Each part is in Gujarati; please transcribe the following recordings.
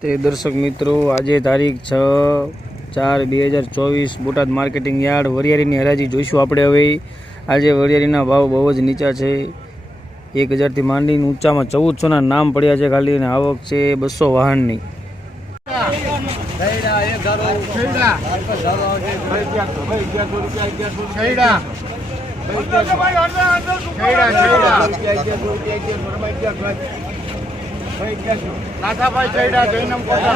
તે દર્શક મિત્રો, આજે તારીખ છ ચાર બે હજાર ચોવીસ, બોટાદ માર્કેટિંગ યાર્ડ, વરિયાળીની હરાજી જોઈશું આપણે હવે. આજે વરિયાળીના ભાવ બહુ જ નીચા છે. એક હજારથી માંડીને ઊંચામાં ચૌદસોના નામ પડ્યા છે ખાલી અને આવક છે બસો વાહનની. નાથાભાઈ ચૈડા જૈનમ કોટા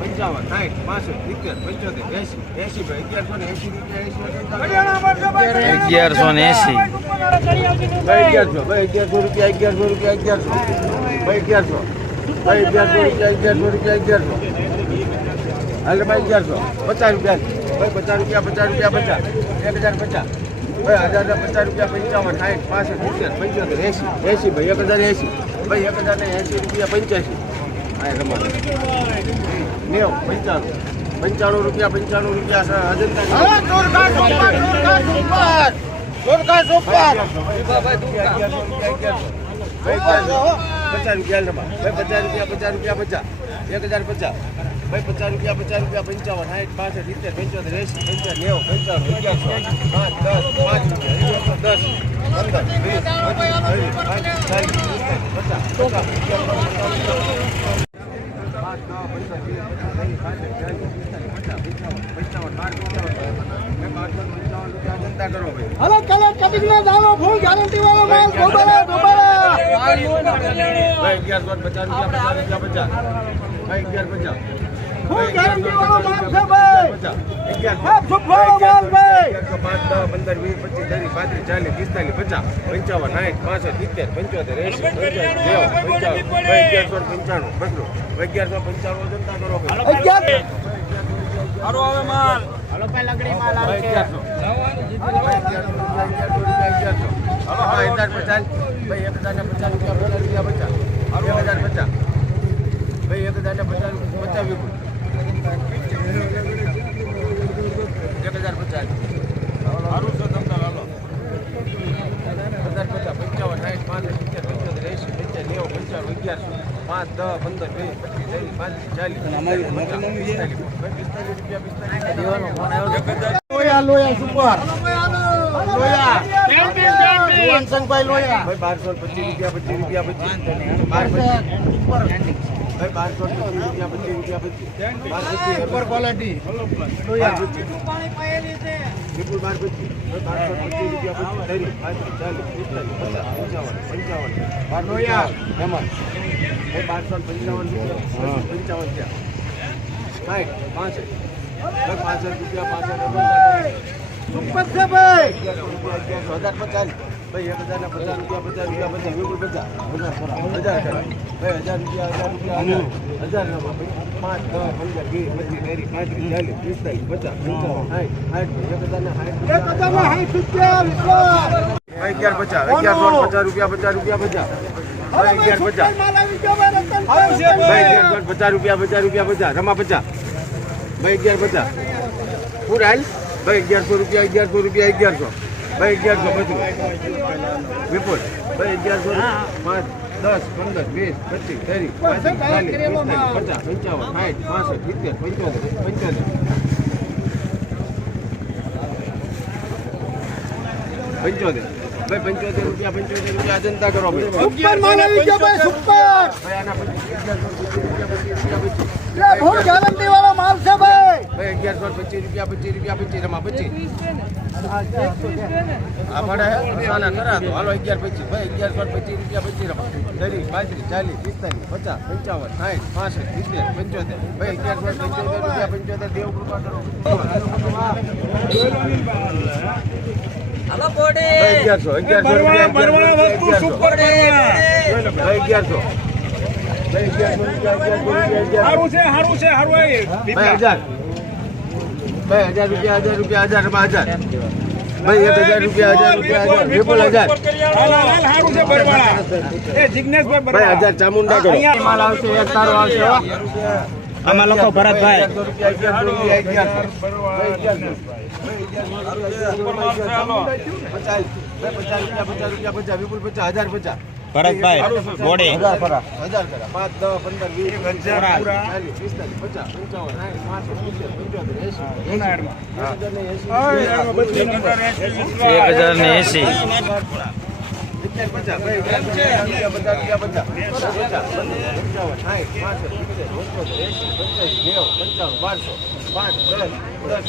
પંચાવન સાઠ પાસઠ સિત્તેર પંચોતેર એસી એસી અગિયારસો ને એસી. અગિયારસો ને એંસી અગિયારસો રૂપિયા અગિયારસો રૂપિયા અગિયારસો. ભાઈ અગિયારસો. ભાઈ અગિયારસો રૂપિયા અગિયારસો રૂપિયા અગિયારસો. હાલ ભાઈ અગિયારસો. પચાસ રૂપિયા. ભાઈ પચાસ રૂપિયા પચાસ રૂપિયા પચાસ. એક હજાર પચાસ. ભાઈ હજાર પચાસ રૂપિયા પંચાવન સાઠ પાસઠ સિત્તેર પંચોતેર એસી એસી ભાઈ એક હજાર એસી. ભાઈ એક હજાર ને એસી રૂપિયા પંચ્યાસી. હા તમારે. નેવ પંચાણું. પંચાણું રૂપિયા પંચાણું રૂપિયા ભાઈ પચાસ રૂપિયા પચાસ રૂપિયા પચાસ. એક હજાર પચાસ. ભાઈ પચાસ રૂપિયા પચાસ રૂપિયા પંચાવન સાઠ પાસઠ સિત્તેર પંચોતેર એસી પંચાવન નેવું પંચાવન અગિયારસો પાંચ દસ પાંચ રૂપિયા દસ પંદર વીસ પચીસ ત્રીસ કલર કટિંગ ના દાનો ફૂલ ગેરંટી વાળો માલ ગોબરા ગોબરા ભાઈ અગિયારસો પચાસ રૂપિયા પચાસ રૂપિયા પચાસ. પચાસ. વીસ પચીસ. પાંત્રીસ સિત્તેર હલો હા હજાર પચાસ ભાઈ એક હજાર ને પચાસ પચાસ એક હજાર પચાસ ભાઈ એક તમને એક હજાર પચાસ પંચાવન સાઠ પાંચ સિત્તેર પંચોતેર એસી પંચાવન નેવું પંચાવન અગિયારસો પાંચ દસ પંદર વીસ પચીસ ત્રીસ પાંત્રીસ ચાલીસ પિસ્તાલીસ પિસ્તાલીસ રૂપિયા. પિસ્તાલીસ લોયા લોયા સુપર. લોયા. સુવનસંગભાઈ લોયા ભાઈ બારસો ને પચીસ રૂપિયા પચીસ રૂપિયા પચીસ ભાઈ બારસો પચીસ રૂપિયા પચીસ રૂપિયા પચીસ ઉપર સુપર ક્વોલિટી લોયા વિપુલ બાર પચીસ ભાઈ બારસો પચીસ રૂપિયા પચીસ ત્રીસ પાંત્રીસ ચાલીસ પિસ્તાલીસ પંચાવન પંચાવન બાર લોયા. એમાં ભાઈ બારસો પંચાવન રૂપિયા પંચાવન થયા સાઠ પાસઠ ભાઈ પાસઠ રૂપિયા પાસઠ સુપર છે ભાઈ રૂપિયા હજાર પચાસ ભાઈ એક હજાર પચાસ રૂપિયા પચાસ રૂપિયા પચાસ વિપુલ પચાસ હજાર ભાઈ હજાર રૂપિયા હજાર રૂપિયા પાંચ દસ પંદર વીસ પચીસ ત્રીસ પાંત્રીસ ચાલીસ પિસ્તાલીસ પચાસ પંચાવન સાઠ સાઠ એક સાઠ રૂપિયા અગિયાર પચાસ અગિયારસો ને પચાસ રૂપિયા પચાસ રૂપિયા પચાસ ભાઈ અગિયાર પચાસ પચાસ રૂપિયા પચાસ રૂપિયા પચાસ રમા પચાસ ભાઈ અગિયાર પચાસ પૂરા ભાઈ અગિયારસો રૂપિયા અગિયારસો રૂપિયા અગિયારસો ભાઈ અગિયારસો બધું વિપુલ ભાઈ અગિયારસો પાંચ દસ પંદર વીસ પચીસ ત્રીસ પાંત્રીસ ચાલીસ પિસ્તાલીસ પચાસ. પંચાવન સાઠ પાસઠ સિત્તેર પંચોતેર પંચોતેર. પંચોતેર. ભાઈ પંચોતેર રૂપિયા પંચોતેર રૂપિયા જનતા કરો સુપર માલ આવી ગયો ભાઈ સુપર ભાઈ આના પચીસ રૂપિયા પચીસ એ ફૂલ ગેરંટી વાળો માલ છે ભાઈ ભાઈ અગિયારસો પચીસ રૂપિયા પચીસ રૂપિયા પચીસ એમાં પચીસ. આ ભાડા નાના ખરા તો હાલો અગિયાર પચીસ ભાઈ અગિયારસો પચીસ રૂપિયા પચીસ રમા ત્રીસ પાંત્રીસ ચાલીસ પિસ્તાલીસ પચાસ પંચાવન સાઠ પાસઠ સિત્તેર પંચોતેર. ભાઈ અગિયારસો પંચોતેર રૂપિયા પંચોતેર દેવ કૃપા કરો. ભાઈ અગિયારસો અગિયારસો રૂપિયા અગિયારસો ભાઈ અગિયારસો. ભાઈ અગિયારસો રૂપિયા અગિયારસો રૂપિયા અગિયારસો ભાઈ હજાર. ભાઈ હજાર રૂપિયા હજાર રૂપિયા હજારમાં હજાર. ભાઈ એક હજાર રૂપિયા હજાર રૂપિયા હજાર. ટ્રિપલ હજાર. ભાઈ હજાર ચામુંડા કરો. માલ આમાં લોકો ભરતભાઈ. પચાસ પચાસ રૂપિયા પચાસ વિપુલ પચાસ હજાર પચાસ. ભરતભાઈ ગોડે એક હજાર ને એસી બારસો પાંચ દસ દસ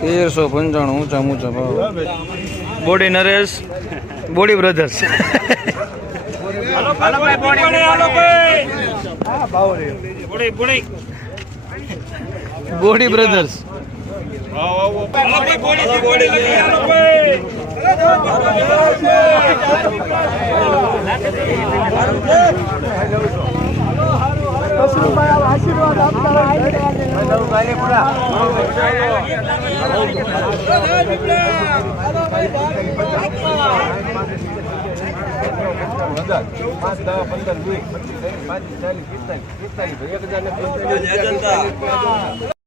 તેરસો પંચાણું ઊંચા ઊંચા ભાવ. બોડી નરેશ બોડી બ્રધર્સ. બોડી બ્રધર્સ. પાંચ પંદર વીસ પચીસ પાંચ ચાલીસ પિસ્તાલીસ પિસ્તાલીસ એક હજાર ને